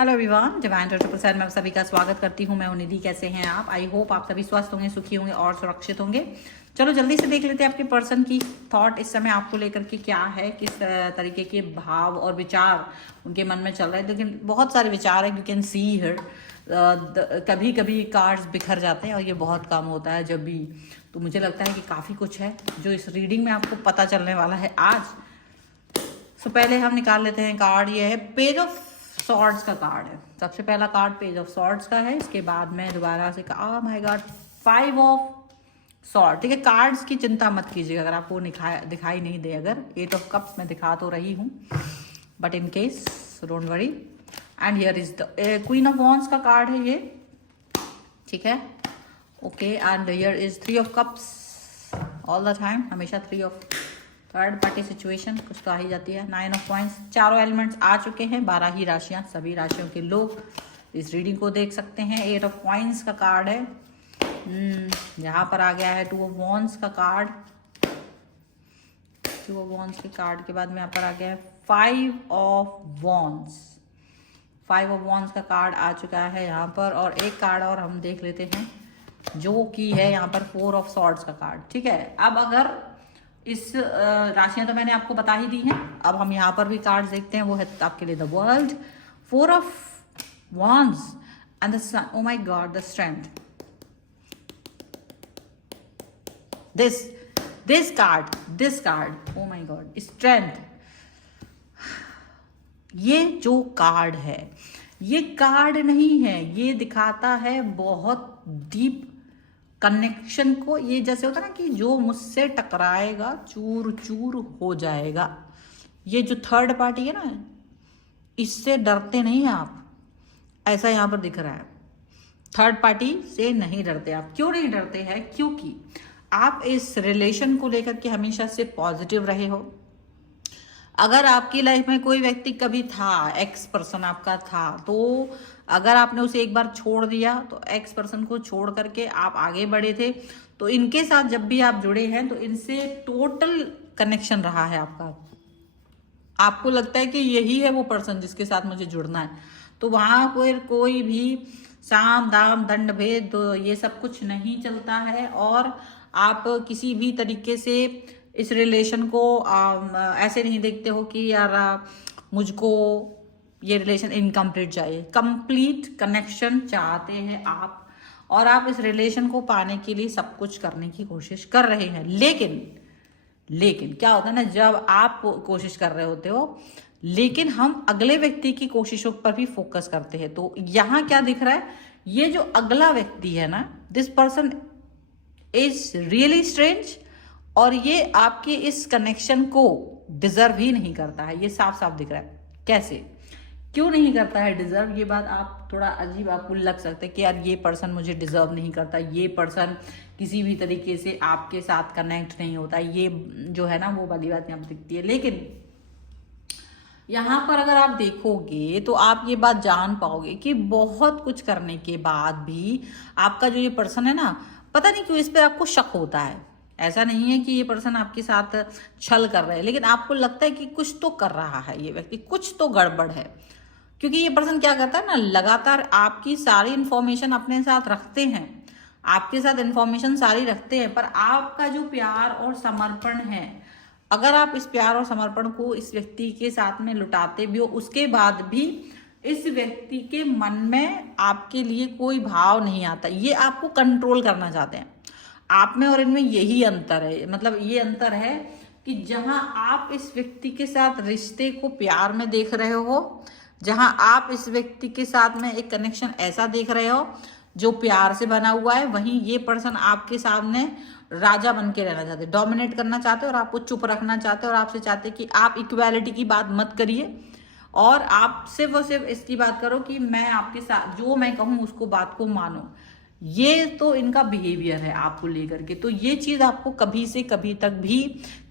Hello everyone, divine triple seven में आप सभी का स्वागत करती हूँ। मैं हूं निधि। कैसे हैं आप? आई होप आप सभी स्वस्थ होंगे, सुखी होंगे और सुरक्षित होंगे। चलो जल्दी से देख लेते हैं आपके पर्सन की थॉट इस समय आपको लेकर के क्या है, किस तरीके के भाव और विचार उनके मन में चल रहे हैं। लेकिन बहुत सारे विचार है, यू कैन सी हियर। कभी कभी कार्ड्स बिखर जाते हैं और ये बहुत कम होता है जब भी। तो मुझे लगता है कि काफ़ी कुछ है जो इस रीडिंग में आपको पता चलने वाला है आज। सो पहले हम निकाल लेते हैं कार्ड। ये है पेज ऑफ सॉर्ड्स का कार्ड है। सबसे पहला कार्ड पेज ऑफ सॉर्ड्स का है। इसके बाद में दोबारा से oh my God 5 of sword. ठीक है, कार्ड्स की चिंता मत कीजिएगा अगर आपको दिखाई नहीं दे। अगर 8 ऑफ कप्स मैं दिखा तो रही हूँ, but in case don't worry. And here is the queen of wands का कार्ड है ये। ठीक है, okay. And here is 3 of cups. All the time हमेशा 3 ऑफ थर्ड पार्टी सिचुएशन कुछ तो आ ही जाती है। 9 ऑफ कॉइंस। चारों एलिमेंट्स आ चुके हैं, 12 ही राशियां। सभी राशियों के लोग इस रीडिंग को देख सकते हैं। 8 ऑफ कॉइंस का कार्ड है। यहाँ पर आ गया है 2 ऑफ वॉन्ड्स का कार्ड। 2 ऑफ वॉन्ड्स के कार्ड के बाद में यहाँ पर आ गया है 5 ऑफ वॉन्ड्स। 5 ऑफ वॉन्ड्स का कार्ड आ चुका है यहाँ पर। और एक कार्ड और हम देख लेते हैं जो कि है यहाँ पर 4 ऑफ सॉर्ड्स का कार्ड। ठीक है, अब अगर इस राशियां तो मैंने आपको बता ही दी हैं। अब हम यहाँ पर भी कार्ड देखते हैं। वो है आपके लिए the world, 4 of wands and the sun. Oh my God, the strength. This card oh my God, strength. ये जो कार्ड है, ये कार्ड नहीं है, ये दिखाता है बहुत डीप कनेक्शन को। ये जैसे होता है ना कि जो मुझसे टकराएगा चूर चूर हो जाएगा। ये जो थर्ड पार्टी है ना, इससे डरते नहीं हैं आप, ऐसा यहाँ पर दिख रहा है। थर्ड पार्टी से नहीं डरते आप। क्यों नहीं डरते हैं? क्योंकि आप इस रिलेशन को लेकर के हमेशा से पॉजिटिव रहे हो। अगर आपकी लाइफ में कोई व्यक्ति कभी था, एक्स पर्सन आपका था, तो अगर आपने उसे एक बार छोड़ दिया तो एक्स पर्सन को छोड़ करके आप आगे बढ़े थे, तो इनके साथ जब भी आप जुड़े हैं तो इनसे टोटल कनेक्शन रहा है आपका। आपको लगता है कि यही है वो पर्सन जिसके साथ मुझे जुड़ना है। तो वहां पर कोई भी साम दाम दंड भेद ये सब कुछ नहीं चलता है। और आप किसी भी तरीके से इस रिलेशन को ऐसे नहीं देखते हो कि यार मुझको ये रिलेशन इनकम्प्लीट चाहिए। कंप्लीट कनेक्शन चाहते हैं आप, और आप इस रिलेशन को पाने के लिए सब कुछ करने की कोशिश कर रहे हैं। लेकिन क्या होता है ना, जब आप कोशिश कर रहे होते हो लेकिन हम अगले व्यक्ति की कोशिशों पर भी फोकस करते हैं। तो यहाँ क्या दिख रहा है, ये जो अगला व्यक्ति है ना, this person is really strange, और ये आपके इस कनेक्शन को डिजर्व ही नहीं करता है। ये साफ साफ दिख रहा है। कैसे, क्यों नहीं करता है डिजर्व? ये बात आप थोड़ा अजीब आपको लग सकता है कि यार ये पर्सन मुझे डिजर्व नहीं करता, ये पर्सन किसी भी तरीके से आपके साथ कनेक्ट नहीं होता, ये जो है ना वो वाली बात यहाँ दिखती है। लेकिन यहाँ पर अगर आप देखोगे तो आप ये बात जान पाओगे कि बहुत कुछ करने के बाद भी आपका जो ये पर्सन है ना, पता नहीं क्यों इस पर आपको शक होता है। ऐसा नहीं है कि ये पर्सन आपके साथ छल कर रहा है, लेकिन आपको लगता है कि कुछ तो कर रहा है ये व्यक्ति, कुछ तो गड़बड़ है। क्योंकि ये पर्सन क्या करता है ना, लगातार आपकी सारी इंफॉर्मेशन अपने साथ रखते हैं, आपके साथ इंफॉर्मेशन सारी रखते हैं, पर आपका जो प्यार और समर्पण है, अगर आप इस प्यार और समर्पण को इस व्यक्ति के साथ में लुटाते भी हो, उसके बाद भी इस व्यक्ति के मन में आपके लिए कोई भाव नहीं आता। ये आपको कंट्रोल करना चाहते हैं। आप में और इनमें यही अंतर है। मतलब ये अंतर है कि जहां आप इस व्यक्ति के साथ रिश्ते को प्यार में देख रहे हो, जहां आप इस व्यक्ति के साथ में एक कनेक्शन ऐसा देख रहे हो जो प्यार से बना हुआ है, वहीं ये पर्सन आपके सामने राजा बन के रहना चाहते, डोमिनेट करना चाहते और आपको चुप रखना चाहते, और आपसे चाहते कि आप इक्वालिटी की बात मत करिए, और आप सिर्फ और सिर्फ इसकी बात करो कि मैं आपके साथ जो मैं कहूँ उसको बात को मानो। ये तो इनका बिहेवियर है आपको लेकर के। तो ये चीज आपको कभी से कभी तक भी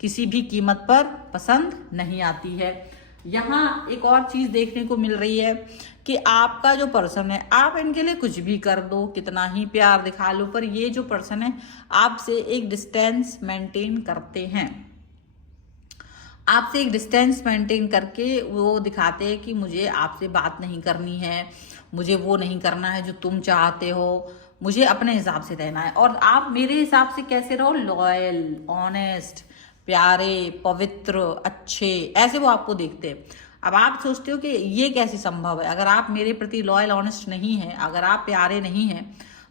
किसी भी कीमत पर पसंद नहीं आती है। यहाँ एक और चीज देखने को मिल रही है कि आपका जो पर्सन है, आप इनके लिए कुछ भी कर दो, कितना ही प्यार दिखा लो, पर ये जो पर्सन है आपसे एक डिस्टेंस मेंटेन करते हैं। आपसे एक डिस्टेंस मेंटेन करके वो दिखाते हैं कि मुझे आपसे बात नहीं करनी है, मुझे वो नहीं करना है जो तुम चाहते हो, मुझे अपने हिसाब से रहना है। और आप मेरे हिसाब से कैसे रहो, लॉयल, ऑनेस्ट, प्यारे, पवित्र, अच्छे, ऐसे वो आपको देखते हैं। अब आप सोचते हो कि ये कैसे संभव है, अगर आप मेरे प्रति लॉयल ऑनेस्ट नहीं है, अगर आप प्यारे नहीं हैं,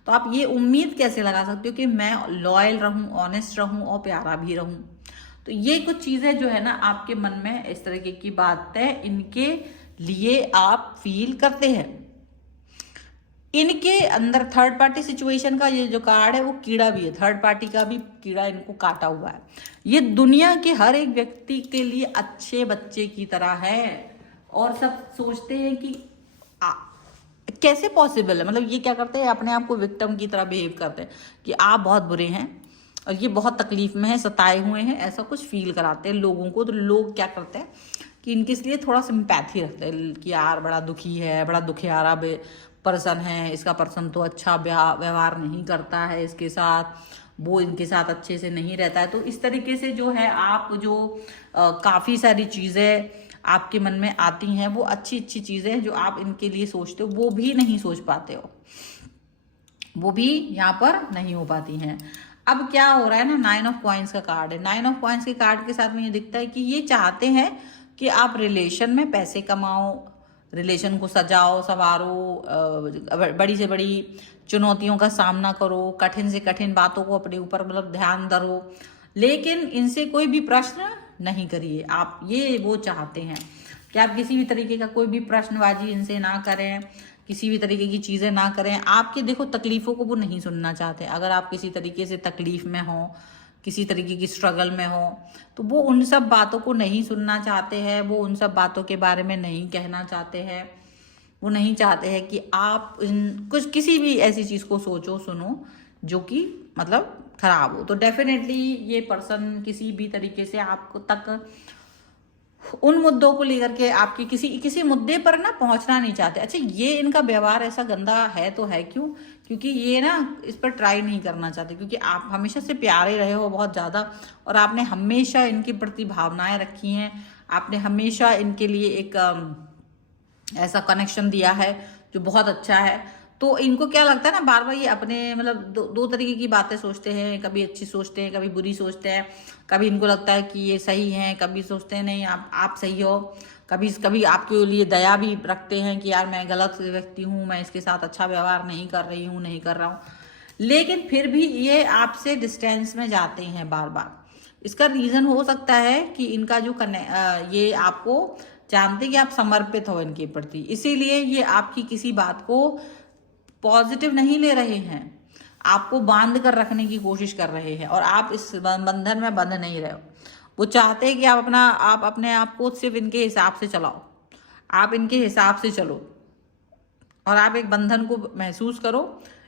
तो आप ये उम्मीद कैसे लगा सकते हो कि मैं लॉयल रहूं, ऑनेस्ट रहूं और प्यारा भी रहूं। तो ये कुछ चीजें जो है ना आपके मन में इस तरीके की बातें इनके लिए आप फील करते हैं। इनके अंदर थर्ड पार्टी सिचुएशन का ये जो कार्ड है वो कीड़ा भी है, थर्ड पार्टी का भी कीड़ा इनको काटा हुआ है। ये दुनिया के हर एक व्यक्ति के लिए अच्छे बच्चे की तरह है और सब सोचते हैं कि कैसे पॉसिबल है, मतलब ये क्या करते हैं, अपने आप को विक्टिम की तरह बिहेव करते हैं कि आप बहुत बुरे हैं और ये बहुत तकलीफ में है, सताए हुए हैं, ऐसा कुछ फील कराते हैं लोगों को। तो लोग क्या करते हैं कि इनके लिए थोड़ा सिंपैथी रखते हैं कि यार बड़ा दुखी है, बड़ा दुखियारा पर्सन है, इसका पर्सन तो अच्छा व्यवहार नहीं करता है इसके साथ, वो इनके साथ अच्छे से नहीं रहता है। तो इस तरीके से जो है आप जो काफ़ी सारी चीज़ें आपके मन में आती हैं, वो अच्छी अच्छी चीज़ें जो आप इनके लिए सोचते हो वो भी नहीं सोच पाते हो, वो भी यहाँ पर नहीं हो पाती हैं। अब क्या हो रहा है ना, 9 ऑफ कॉइंस का कार्ड है। 9 ऑफ कॉइंस के कार्ड के साथ में ये दिखता है कि ये चाहते हैं कि आप रिलेशन में पैसे कमाओ, रिलेशन को सजाओ संवारो, बड़ी से बड़ी चुनौतियों का सामना करो, कठिन से कठिन बातों को अपने ऊपर मतलब ध्यान धरो, लेकिन इनसे कोई भी प्रश्न नहीं करिए आप। ये वो चाहते हैं कि आप किसी भी तरीके का कोई भी प्रश्नबाजी इनसे ना करें, किसी भी तरीके की चीज़ें ना करें। आपके देखो तकलीफ़ों को वो नहीं सुनना चाहते। अगर आप किसी तरीके से तकलीफ़ में हो, किसी तरीके की स्ट्रगल में हो, तो वो उन सब बातों को नहीं सुनना चाहते हैं, वो उन सब बातों के बारे में नहीं कहना चाहते हैं। वो नहीं चाहते हैं कि आप कुछ किसी भी ऐसी चीज़ को सोचो सुनो जो कि मतलब खराब हो। तो डेफिनेटली ये पर्सन किसी भी तरीके से आपको तक उन मुद्दों को लेकर के आपकी किसी मुद्दे पर ना पहुंचना नहीं चाहते। अच्छा, ये इनका व्यवहार ऐसा गंदा है तो है क्यों, क्योंकि ये ना इस पर ट्राई नहीं करना चाहते, क्योंकि आप हमेशा से प्यारे रहे हो बहुत ज़्यादा और आपने हमेशा इनके प्रति भावनाएं रखी हैं, आपने हमेशा इनके लिए एक ऐसा कनेक्शन दिया है जो बहुत अच्छा है। तो इनको क्या लगता है ना, बार बार ये अपने मतलब दो तरीके की बातें सोचते हैं, कभी अच्छी सोचते हैं, कभी बुरी सोचते हैं। कभी इनको लगता है कि ये सही है, कभी सोचते हैं नहीं आप सही हो, कभी कभी आपके लिए दया भी रखते हैं कि यार मैं गलत व्यक्ति हूँ, मैं इसके साथ अच्छा व्यवहार नहीं कर रही हूँ, नहीं कर रहा हूँ, लेकिन फिर भी ये आपसे डिस्टेंस में जाते हैं बार बार। इसका रीज़न हो सकता है कि इनका जो ये आपको जानते कि आप समर्पित हो इनके प्रति, इसीलिए ये आपकी किसी बात को पॉजिटिव नहीं ले रहे हैं, आपको बांध कर रखने की कोशिश कर रहे हैं और आप इस बंधन में बंध नहीं रहे हो। वो चाहते हैं कि आप अपने आप को सिर्फ इनके हिसाब से चलाओ, आप इनके हिसाब से चलो और आप एक बंधन को महसूस करो,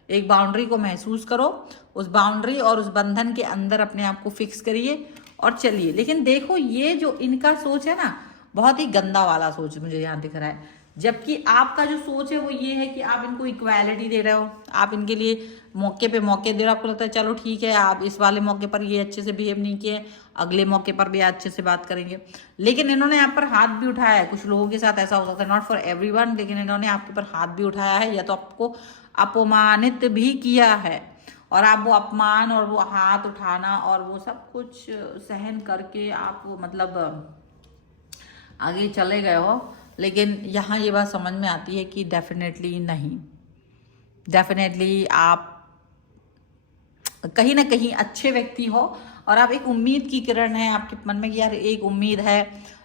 एक बाउंड्री को महसूस करो, उस बाउंड्री और उस बंधन के अंदर अपने आप को फिक्स करिए और चलिए। लेकिन देखो ये जो इनका सोच है ना, बहुत ही गंदा वाला सोच मुझे यहाँ दिख रहा है, जबकि आपका जो सोच है वो ये है कि आप इनको इक्वालिटी दे रहे हो, आप इनके लिए मौके पे मौके दे रहे हो। आपको लगता है चलो ठीक है, आप इस वाले मौके पर ये अच्छे से बिहेव नहीं किए, अगले मौके पर भी अच्छे से बात करेंगे। लेकिन इन्होंने यहाँ पर हाथ भी उठाया है, कुछ लोगों के साथ ऐसा हो सकता है, नॉट फॉर एवरीवन, लेकिन इन्होंने आपके ऊपर हाथ भी उठाया है या तो आपको अपमानित भी किया है और आप वो अपमान और वो हाथ उठाना और वो सब कुछ सहन करके आप मतलब आगे चले गए हो। लेकिन यहाँ ये बात समझ में आती है कि डेफिनेटली नहीं, डेफिनेटली आप कहीं ना कहीं अच्छे व्यक्ति हो और आप एक उम्मीद की किरण है आपके मन में कि यार एक उम्मीद है,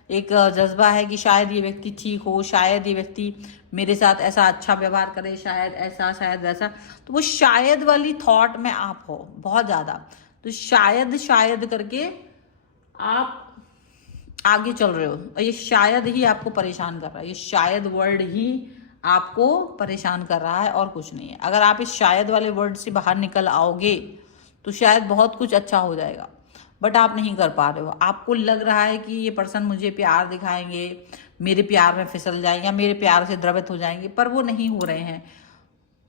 एक जज्बा है कि शायद ये व्यक्ति ठीक हो, शायद ये व्यक्ति मेरे साथ ऐसा अच्छा व्यवहार करे, शायद ऐसा शायद वैसा। तो वो शायद वाली थॉट में आप हो बहुत ज़्यादा, तो शायद करके आप आगे चल रहे हो और ये शायद ही आपको परेशान कर रहा है, ये शायद वर्ड ही आपको परेशान कर रहा है और कुछ नहीं है। अगर आप इस शायद वाले वर्ड से बाहर निकल आओगे तो शायद बहुत कुछ अच्छा हो जाएगा, बट आप नहीं कर पा रहे हो। आपको लग रहा है कि ये पर्सन मुझे प्यार दिखाएंगे, मेरे प्यार में फिसल जाएंगे, मेरे प्यार से द्रवित हो जाएंगे, पर वो नहीं हो रहे हैं।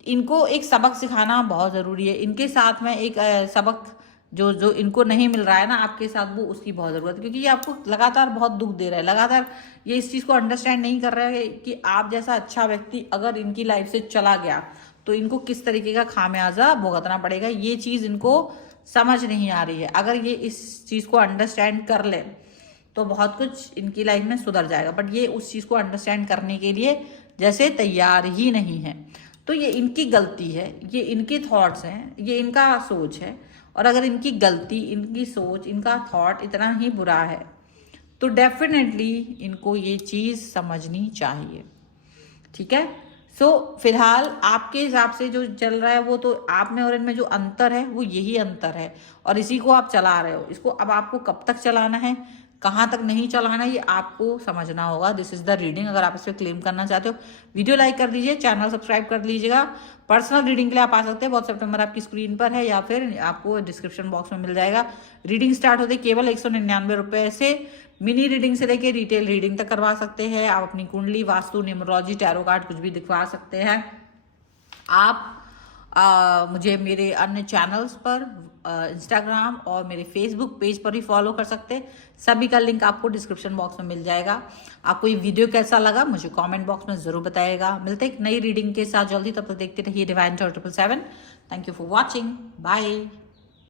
इनको एक सबक सिखाना बहुत ज़रूरी है, इनके साथ में एक सबक जो जो इनको नहीं मिल रहा है ना आपके साथ, वो उसकी बहुत ज़रूरत है, क्योंकि ये आपको लगातार बहुत दुख दे रहा है, लगातार ये इस चीज़ को अंडरस्टैंड नहीं कर रहा है कि आप जैसा अच्छा व्यक्ति अगर इनकी लाइफ से चला गया तो इनको किस तरीके का खामियाजा भुगतना पड़ेगा, ये चीज़ इनको समझ नहीं आ रही है। अगर ये इस चीज़ को अंडरस्टैंड कर ले तो बहुत कुछ इनकी लाइफ में सुधर जाएगा, बट ये उस चीज़ को अंडरस्टैंड करने के लिए जैसे तैयार ही नहीं है। तो ये इनकी गलती है, ये इनके थॉट्स हैं, ये इनका सोच है। और अगर इनकी गलती, इनकी सोच, इनका थॉट इतना ही बुरा है तो डेफिनेटली इनको ये चीज़ समझनी चाहिए। ठीक है। सो फिलहाल आपके हिसाब से जो चल रहा है वो तो आप में और इनमें जो अंतर है वो यही अंतर है, और इसी को आप चला रहे हो। इसको अब आपको कब तक चलाना है, कहाँ तक नहीं चलाना है, ये आपको समझना होगा। This is the reading. अगर आप इस पर क्लेम करना चाहते हो वीडियो लाइक कर दीजिए, चैनल सब्सक्राइब कर लीजिएगा। पर्सनल रीडिंग के लिए आप आ सकते हैं, व्हाट्सएप नंबर आपकी स्क्रीन पर है या फिर आपको डिस्क्रिप्शन बॉक्स में मिल जाएगा। रीडिंग स्टार्ट होते केवल 199 रुपये से। मिनी रीडिंग से लेके रिटेल रीडिंग तक करवा सकते हैं। आप अपनी कुंडली, वास्तु, न्यूमरोलॉजी, टैरो कार्ड कुछ भी दिखवा सकते हैं। आप मुझे मेरे अन्य चैनल्स पर इंस्टाग्राम और मेरे फेसबुक पेज पर भी फॉलो कर सकते हैं। सभी का लिंक आपको डिस्क्रिप्शन बॉक्स में मिल जाएगा। आपको ये वीडियो कैसा लगा मुझे कमेंट बॉक्स में ज़रूर बताइएगा। मिलते हैं एक नई रीडिंग के साथ जल्दी, तब तक देखते रहिए Divine 777। Thank you for watching. Bye.